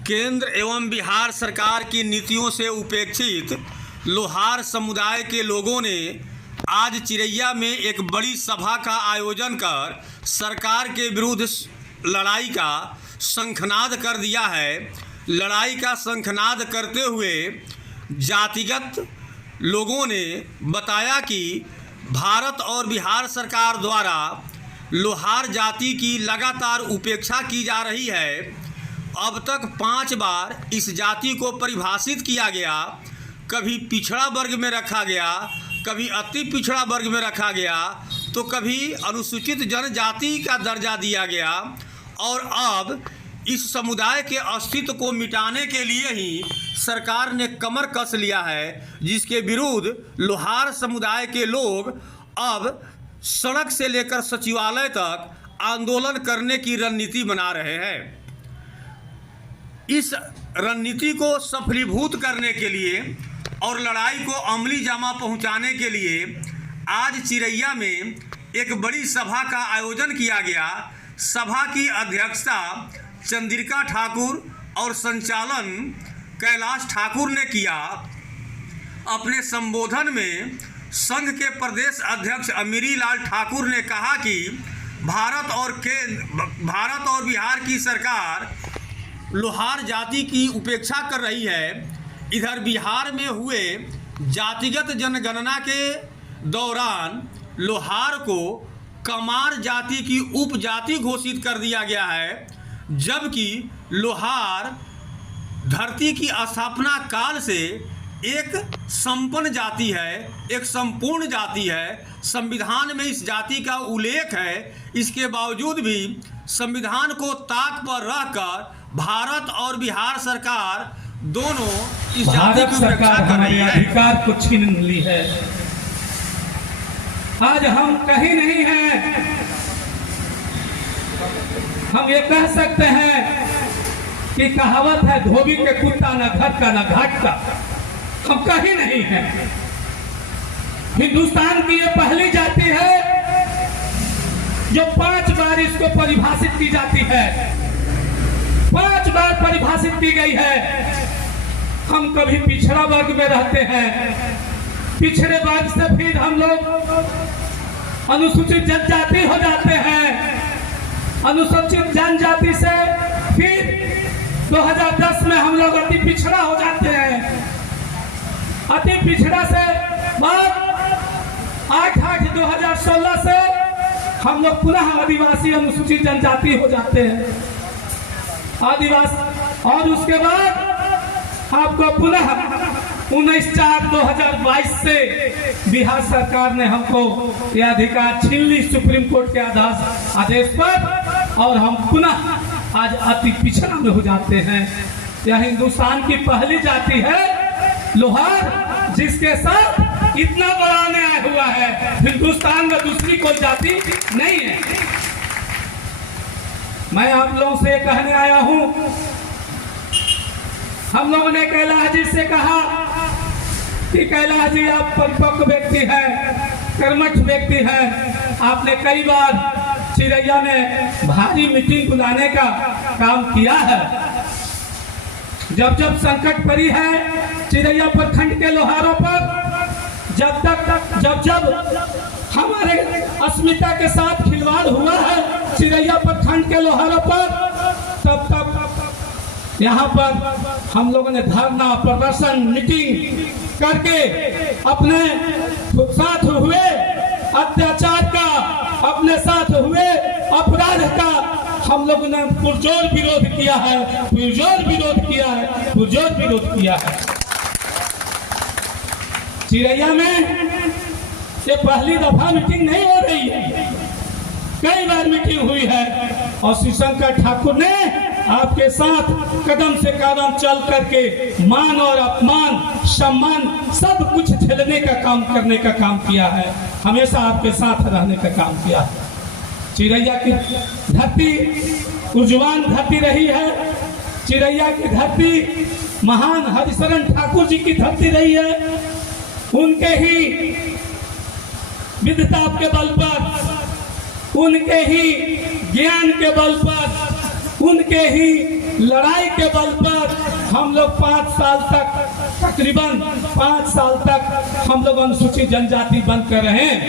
केंद्र एवं बिहार सरकार की नीतियों से उपेक्षित लोहार समुदाय के लोगों ने आज चिरैया में एक बड़ी सभा का आयोजन कर सरकार के विरुद्ध लड़ाई का शंखनाद कर दिया है। लड़ाई का शंखनाद करते हुए जातिगत लोगों ने बताया कि भारत और बिहार सरकार द्वारा लोहार जाति की लगातार उपेक्षा की जा रही है। अब तक 5 बार इस जाति को परिभाषित किया गया, कभी पिछड़ा वर्ग में रखा गया, कभी अति पिछड़ा वर्ग में रखा गया, तो कभी अनुसूचित जनजाति का दर्जा दिया गया और अब इस समुदाय के अस्तित्व को मिटाने के लिए ही सरकार ने कमर कस लिया है, जिसके विरुद्ध लोहार समुदाय के लोग अब सड़क से लेकर सचिवालय तक आंदोलन करने की रणनीति बना रहे हैं। इस रणनीति को सफलीभूत करने के लिए और लड़ाई को अमली जामा पहुंचाने के लिए आज चिरैया में एक बड़ी सभा का आयोजन किया गया। सभा की अध्यक्षता चंद्रिका ठाकुर और संचालन कैलाश ठाकुर ने किया। अपने संबोधन में संघ के प्रदेश अध्यक्ष अमीरी लाल ठाकुर ने कहा कि भारत और बिहार की सरकार लोहार जाति की उपेक्षा कर रही है। इधर बिहार में हुए जातिगत जनगणना के दौरान लोहार को कमार जाति की उपजाति घोषित कर दिया गया है, जबकि लोहार धरती की स्थापना काल से एक संपन्न जाति है, एक संपूर्ण जाति है। संविधान में इस जाति का उल्लेख है। इसके बावजूद भी संविधान को ताक पर रखकर भारत और बिहार सरकार दोनों इस जाति की उपेक्षा कर रही है। अधिकार को छीन ली है। आज हम कहीं नहीं हैं। हम ये कह सकते हैं कि कहावत है, धोबी के कुत्ता न घर का न घाट का। हम कहीं नहीं हैं। हिंदुस्तान की ये पहली जाति है जो 5 बार इसको परिभाषित की जाती है, 5 बार परिभाषित की गई है। हम कभी पिछड़ा वर्ग में रहते हैं, पिछड़े वर्ग से फिर हम लोग अनुसूचित जनजाति हो जाते हैं, अनुसूचित जनजाति से फिर 2010 में हम लोग अति पिछड़ा हो जाते हैं। अति पिछड़ा से बाद 8/8/2016 से हम लोग पुनः आदिवासी अनुसूचित जनजाति हो जाते हैं, आदिवासी। और उसके बाद आपको पुनः 19/4/2022 से बिहार सरकार ने हमको यह अधिकार छीन ली सुप्रीम कोर्ट के आदेश पर, और हम पुनः आज अति पिछड़ा में हो जाते हैं। यह हिंदुस्तान की पहली जाति है लोहार, जिसके साथ इतना बड़ा अन्याय हुआ है। हिंदुस्तान में दूसरी कोई जाति नहीं है। मैं आप लोगों से कहने आया हूं, हम लोगों ने कैलाश जी से कहा कि कैलाश जी आप परिपक्व व्यक्ति हैं, कर्मठ व्यक्ति हैं। आपने कई बार चिरैया में भारी मीटिंग बुलाने का काम किया है। जब जब संकट पड़ी है चिरैया प्रखंड के लोहारों पर, जब हमारे अस्मिता के साथ खिलवाड़ हुआ है चिरैया प्रखंड के लोहारों पर, तब यहाँ पर हम लोगों ने धरना प्रदर्शन मीटिंग करके अपने साथ हुए अत्याचार का, अपने साथ हुए अपराध का हम लोगों ने पुरजोर विरोध किया है, पुरजोर विरोध किया है, पुरजोर विरोध किया है। चिरैया में ये पहली दफा मीटिंग नहीं हो रही है, कई बार मीटिंग हुई है और शिवशंकर ठाकुर ने आपके साथ कदम से कदम चल करके मान और अपमान, सम्मान सब कुछ झेलने का काम, करने का काम किया है। हमेशा आपके साथ रहने का काम किया है। चिरैया की धरती उर्जवान धरती रही है। चिरैया की धरती महान हरिशरण ठाकुर जी की धरती रही है। उनके ही विद्वता के बल पर, उनके ही ज्ञान के बल पर, उनके ही लड़ाई के बल पर तकरीबन 5 साल तक हम लोग अनुसूचित जनजाति बंद कर रहे हैं।